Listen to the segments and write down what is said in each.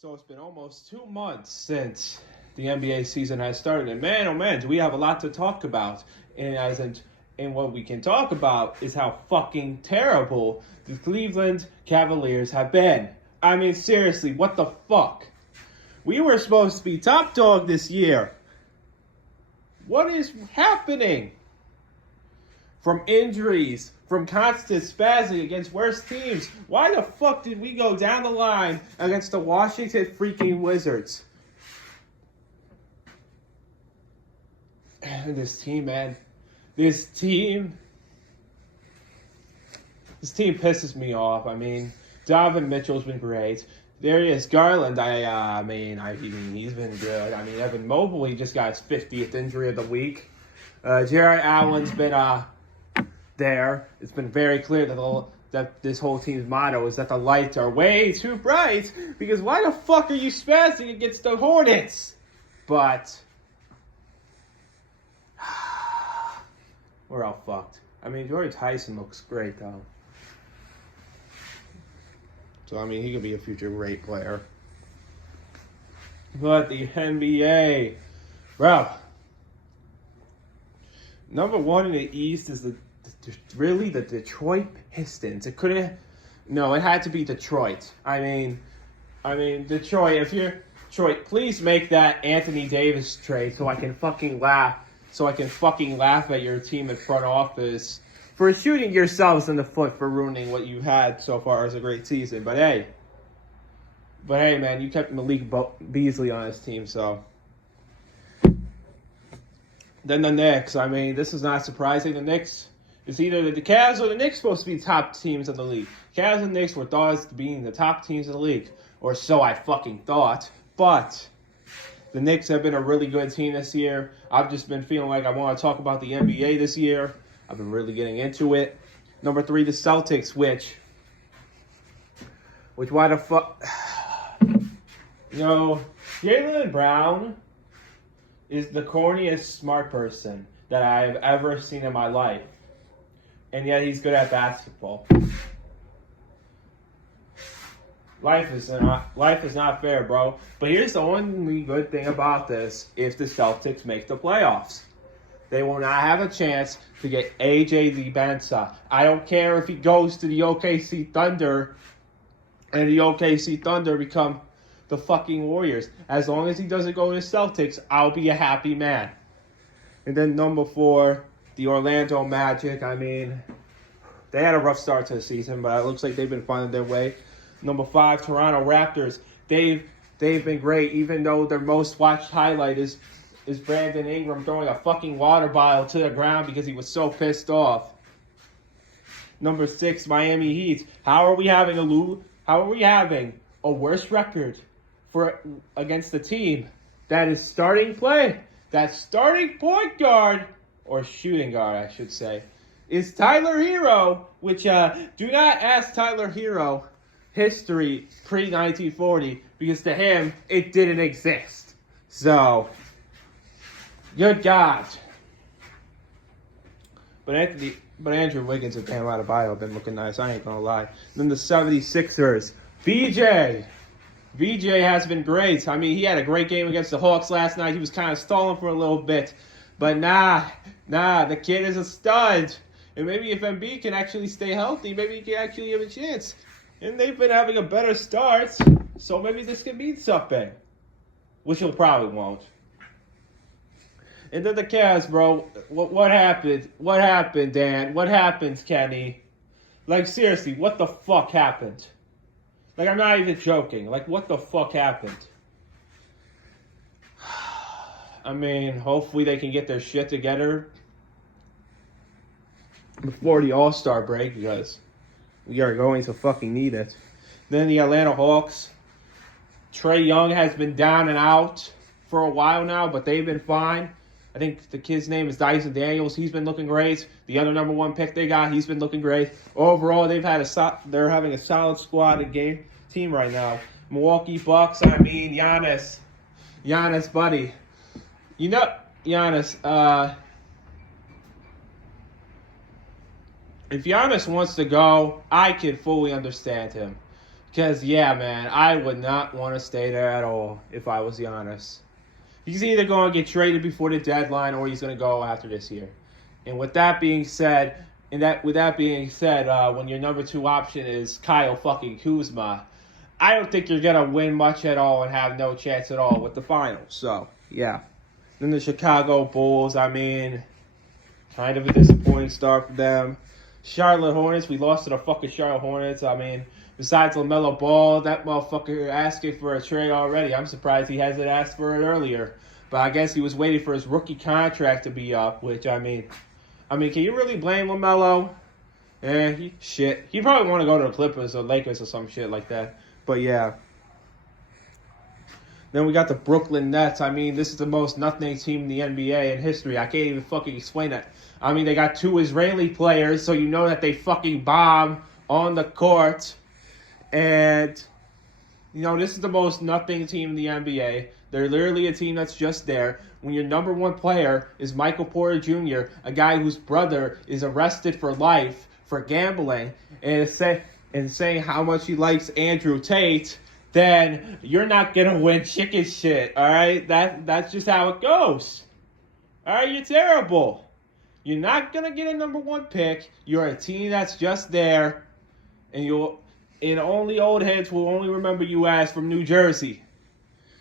So it's been almost 2 months since the NBA season has started, and man, oh man, do we have a lot to talk about? And what we can talk about is how fucking terrible the Cleveland Cavaliers have been. I mean, seriously, what the fuck? We were supposed to be top dog this year. What is happening? From injuries, from constant spazzing against worse teams. Why the fuck did we go down the line against the Washington freaking Wizards? This team, man. This team pisses me off. I mean, Donovan Mitchell's been great. Darius Garland, he's been good. I mean, Evan Mobley just got his 50th injury of the week. Jarrett Allen's been there. It's been very clear that this whole team's motto is that the lights are way too bright, because why the fuck are you spazzing against the Hornets? But we're all fucked. I mean, Jordan Tyson looks great, though. So, I mean, he could be a future great player. But the NBA, bro. Number one in the East is the Detroit Pistons. It had to be Detroit. I mean, Detroit, Detroit, please make that Anthony Davis trade so I can fucking laugh. So I can fucking laugh at your team at front office for shooting yourselves in the foot for ruining what you had so far as a great season. But hey, man, you kept Malik Beasley on his team, so. Then the Knicks. I mean, this is not surprising. The Knicks is either the Cavs or the Knicks supposed to be top teams in the league. Cavs and Knicks were thought as being the top teams in the league, or so I fucking thought. But the Knicks have been a really good team this year. I've just been feeling like I want to talk about the NBA this year. I've been really getting into it. Number 3, the Celtics, which why the fuck? Jaylen Brown is the corniest smart person that I have ever seen in my life. And yet he's good at basketball. Life is not fair, bro. But here's the only good thing about this. If the Celtics make the playoffs, they will not have a chance to get AJ Libansa. I don't care if he goes to the OKC Thunder and the OKC Thunder become the fucking Warriors. As long as he doesn't go to the Celtics, I'll be a happy man. And then number 4, the Orlando Magic. I mean, they had a rough start to the season, but it looks like they've been finding their way. Number 5, Toronto Raptors. They've been great, even though their most watched highlight is Brandon Ingram throwing a fucking water bottle to the ground because he was so pissed off. Number 6, Miami Heat. How are we having a worse record against the team that is starting point guard, or shooting guard, I should say, is Tyler Hero, which do not ask Tyler Hero history pre-1940, because to him, it didn't exist. So, good God. But Andrew Wiggins and Bam Adebayo have been looking nice, I ain't gonna lie. Then the 76ers, VJ has been great. I mean, he had a great game against the Hawks last night. He was kind of stalling for a little bit. But nah, the kid is a stud. And maybe if Embiid can actually stay healthy, maybe he can actually have a chance. And they've been having a better start, so maybe this can mean something. Which it probably won't. And then the Cavs, bro. What happened? What happened, Dan? What happened, Kenny? Like, seriously, what the fuck happened? Like, I'm not even joking. Like, what the fuck happened? I mean, hopefully they can get their shit together before the All-Star break, because we are going to fucking need it. Then the Atlanta Hawks. Trae Young has been down and out for a while now, but they've been fine. I think the kid's name is Dyson Daniels. He's been looking great. The other number 1 pick they got, he's been looking great. Overall, they're having a solid squad and game team right now. Milwaukee Bucks, I mean, Giannis, buddy. You know, Giannis, if Giannis wants to go, I can fully understand him. Because, yeah, man, I would not want to stay there at all, if I was honest. He's either going to get traded before the deadline or he's going to go after this year. And with that being said, when your number 2 option is Kyle fucking Kuzma, I don't think you're going to win much at all and have no chance at all with the finals. So, yeah. Then the Chicago Bulls, I mean, kind of a disappointing start for them. Charlotte Hornets, we lost to the fucking Charlotte Hornets. I mean, besides LaMelo Ball, that motherfucker asking for a trade already. I'm surprised he hasn't asked for it earlier. But I guess he was waiting for his rookie contract to be up, which, I mean, can you really blame LaMelo? He'd probably want to go to the Clippers or Lakers or some shit like that. But, yeah. Then we got the Brooklyn Nets. I mean, this is the most nothing team in the NBA in history. I can't even fucking explain that. I mean, they got 2 Israeli players, so you know that they fucking bomb on the court. And, this is the most nothing team in the NBA. They're literally a team that's just there. When your number 1 player is Michael Porter Jr., a guy whose brother is arrested for life for gambling, and saying how much he likes Andrew Tate, then you're not going to win chicken shit, all right? That's just how it goes. All right, you're terrible. You're not going to get a number 1 pick. You're a team that's just there, and only old heads will only remember you as from New Jersey.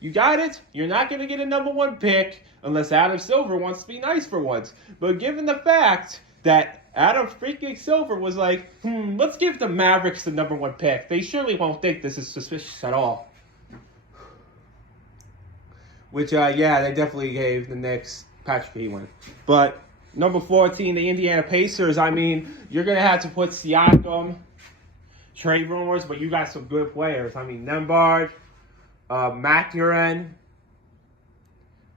You got it? You're not going to get a number 1 pick unless Adam Silver wants to be nice for once. But given the fact that Adam freaking Silver was like, let's give the Mavericks the number 1 pick, they surely won't think this is suspicious at all. Which, they definitely gave the Knicks Patrick Ewing. But number 14, the Indiana Pacers, I mean, you're going to have to put Siakam, trade rumors, but you got some good players. I mean, Nembhard, Mathurin,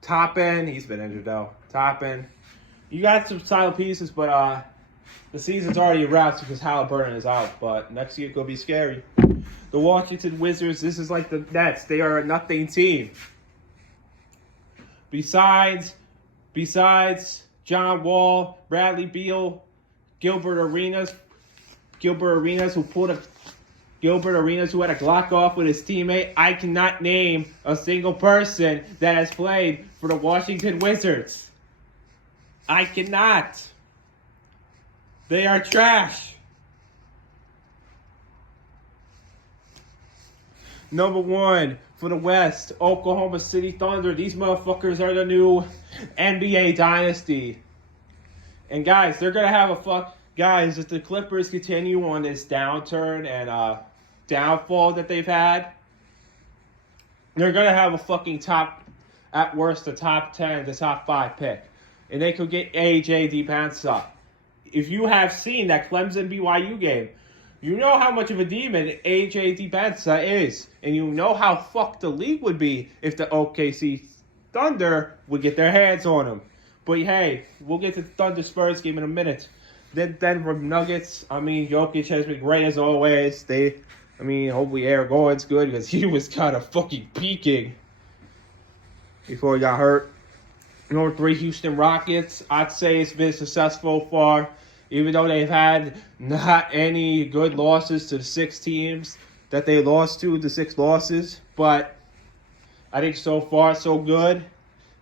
Toppin, he's been injured though. Toppin. You got some solid pieces, but the season's already wrapped because Halliburton is out. But next year could be scary. The Washington Wizards, this is like the Nets. They are a nothing team. Besides John Wall, Bradley Beal, Gilbert Arenas who had a Glock off with his teammate, I cannot name a single person that has played for the Washington Wizards. I cannot. They are trash. Number 1 for the West, Oklahoma City Thunder. These motherfuckers are the new NBA dynasty. And guys, they're going to have Guys, if the Clippers continue on this downturn and downfall that they've had, they're going to have a fucking at worst, the top 10, the top 5 pick. And they could get A.J. DePanza. If you have seen that Clemson-BYU game, you know how much of a demon A.J. DePanza is. And you know how fucked the league would be if the OKC Thunder would get their hands on him. But hey, we'll get to the Thunder-Spurs game in a minute. Then Denver Nuggets, Jokic has been great as always. Hopefully Eric Gordon's good because he was kind of fucking peaking before he got hurt. Number 3, Houston Rockets. I'd say it's been successful far, even though they've had not any good losses to the 6 teams that they lost to, the 6 losses. But I think so far, so good.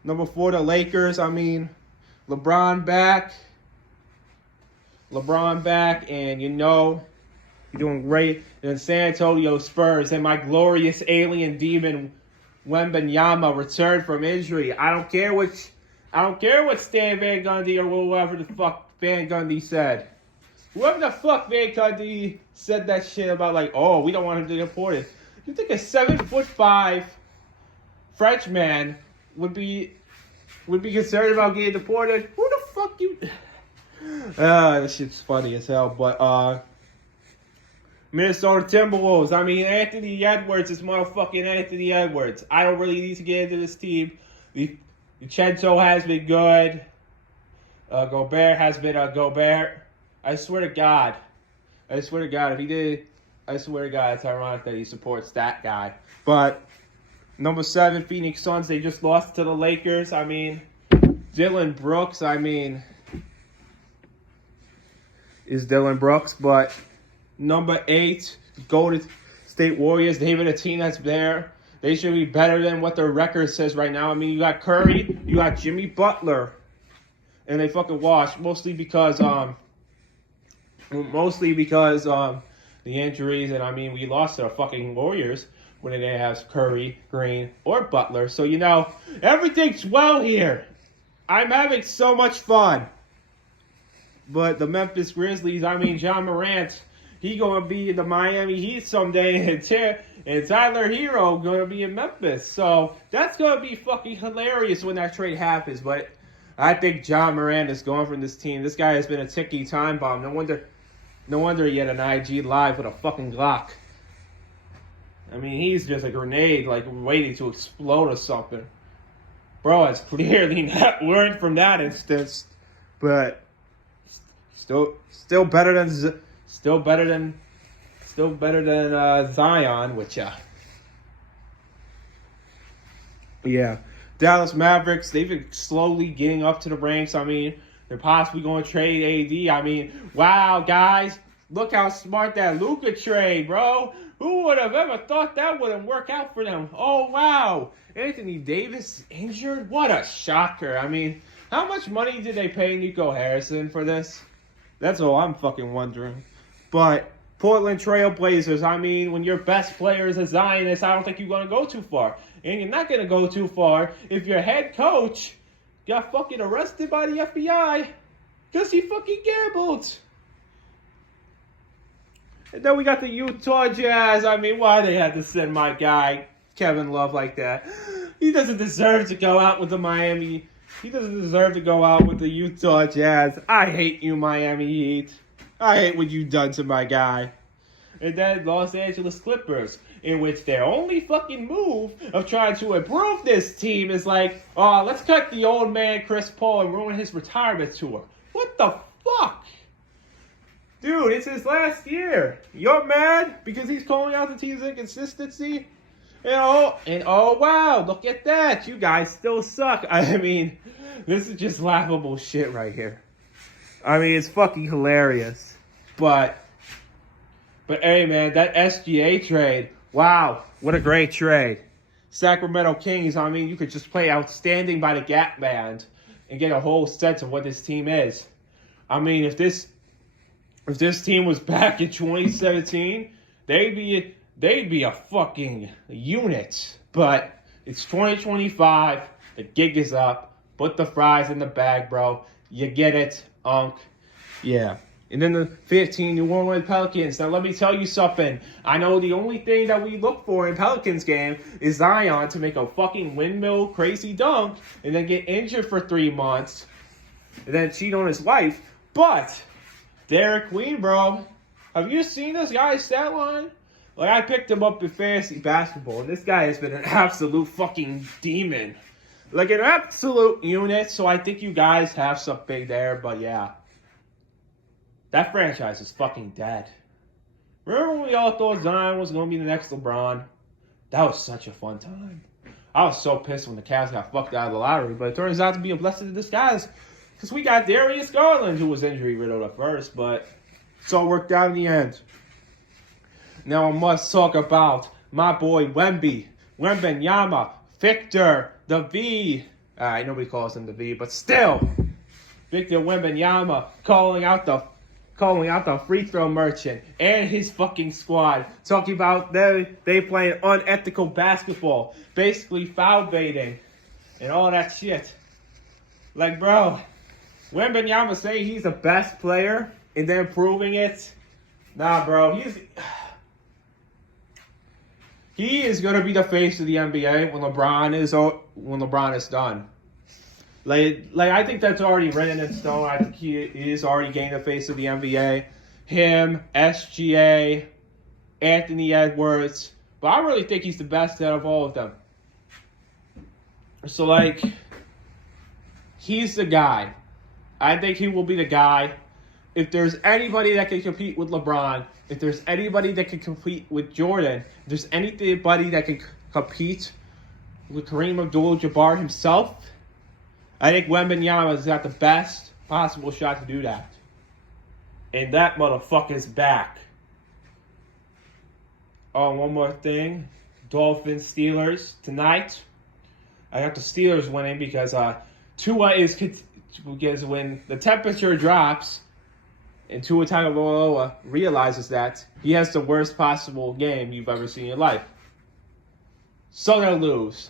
Number 4, the Lakers. LeBron back, and you're doing great. And San Antonio Spurs and my glorious alien demon Wembanyama returned from injury. I don't care what Stan Van Gundy or whoever the fuck Van Gundy said. Whoever the fuck Van Gundy said that shit about we don't want him to get deported. You think a 7'5" Frenchman would be concerned about getting deported? Who the fuck you? This shit's funny as hell. But Minnesota Timberwolves. Anthony Edwards is motherfucking Anthony Edwards. I don't really need to get into this team. Vincenzo has been good. Gobert has been Gobert. I swear to God, if he did, it's ironic that he supports that guy. But number 7, Phoenix Suns. They just lost to the Lakers. Dylan Brooks. Is Dylan Brooks, but number 8, State Warriors, they have a team that's there. They should be better than what their record says right now. I mean, you got Curry, you got Jimmy Butler, and they fucking washed mostly because the injuries. And I mean, we lost to the fucking Warriors when they didn't have Curry, Green, or Butler. So everything's well here. I'm having so much fun. But the Memphis Grizzlies, I mean, John Morant, he gonna be in the Miami Heat someday, and Tyler Hero gonna be in Memphis. So that's gonna be fucking hilarious when that trade happens. But I think John Morant is going from this team. This guy has been a ticking time bomb. No wonder he had an IG live with a fucking Glock. I mean, he's just a grenade, like waiting to explode or something. Bro, it's clearly not learned from that instance, but still better than Zion, which yeah. Dallas Mavericks, they've been slowly getting up to the ranks. I mean, they're possibly going to trade AD. I mean, wow, guys, look how smart that Luka trade, bro. Who would have ever thought that wouldn't work out for them? Oh, wow. Anthony Davis injured? What a shocker. I mean, how much money did they pay Nico Harrison for this? That's all I'm fucking wondering. But Portland Trail Blazers, I mean, when your best player is a Zionist, I don't think you're going to go too far. And you're not going to go too far if your head coach got fucking arrested by the FBI because he fucking gambled. And then we got the Utah Jazz. I mean, why they had to send my guy Kevin Love like that? He doesn't deserve to go out with the Miami. He doesn't deserve to go out with the Utah Jazz. I hate you, Miami Heat. I hate what you've done to my guy. And then Los Angeles Clippers, in which their only fucking move of trying to improve this team is like, oh, let's cut the old man Chris Paul and ruin his retirement tour. What the fuck? Dude, it's his last year. You're mad because he's calling out the team's inconsistency? And oh wow, look at that. You guys still suck. I mean, this is just laughable shit right here. I mean, it's fucking hilarious. But hey, man, that SGA trade, wow, what a great trade. Sacramento Kings, I mean, you could just play Outstanding by the Gap Band and get a whole sense of what this team is. I mean, if this team was back in 2017, they'd be a fucking unit. But it's 2025, the gig is up. Put the fries in the bag, bro. You get it, Unk. Yeah. And then the 15 New Orleans Pelicans. Now, let me tell you something. I know the only thing that we look for in Pelicans game is Zion to make a fucking windmill crazy dunk and then get injured for 3 months and then cheat on his wife. But Derek Queen, bro, have you seen this guy's stat line? Like, I picked him up in fantasy basketball, and this guy has been an absolute fucking demon. Like, an absolute unit, so I think you guys have something there, but yeah. That franchise is fucking dead. Remember when we all thought Zion was going to be the next LeBron? That was such a fun time. I was so pissed when the Cavs got fucked out of the lottery, but it turns out to be a blessing in disguise. Because we got Darius Garland, who was injury-riddled at first, but it's all worked out in the end. Now I must talk about my boy Wembanyama, Victor, the V. Nobody calls him the V, but still. Victor Wembanyama calling out the free throw merchant and his fucking squad. Talking about they playing unethical basketball. Basically foul baiting and all that shit. Like, bro, Wembanyama saying he's the best player and then proving it. Nah, bro, he is gonna be the face of the NBA when LeBron is done. Like I think that's already written in stone. I think he is already getting the face of the NBA. Him, SGA, Anthony Edwards, but I really think he's the best out of all of them. So like, he's the guy. I think he will be the guy. If there's anybody that can compete with LeBron, if there's anybody that can compete with Jordan, if there's anybody that can compete with Kareem Abdul-Jabbar himself, I think Wembanyama's got the best possible shot to do that. And that motherfucker's back. Oh, one more thing. Dolphins, Steelers tonight. I got the Steelers winning because Tua is because when the temperature drops and Tua Tagovailoa realizes that he has the worst possible game you've ever seen in your life. So they'll lose.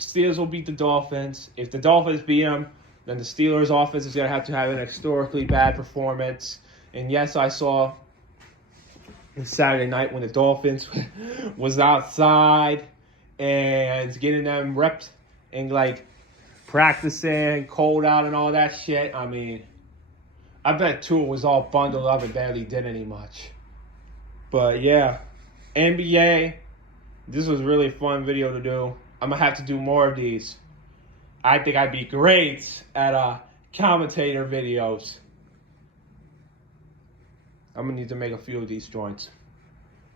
Steelers will beat the Dolphins. If the Dolphins beat them, then the Steelers' offense is going to have an historically bad performance. And yes, I saw Saturday night when the Dolphins was outside and getting them reps and like practicing cold out and all that shit. I mean, I bet Tua was all bundled up and barely did any much. But yeah, NBA, this was really a fun video to do. I'm going to have to do more of these. I think I'd be great at commentator videos. I'm going to need to make a few of these joints.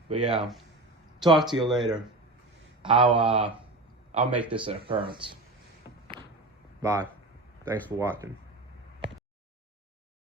But yeah, talk to you later. I'll make this an occurrence. Bye. Thanks for watching.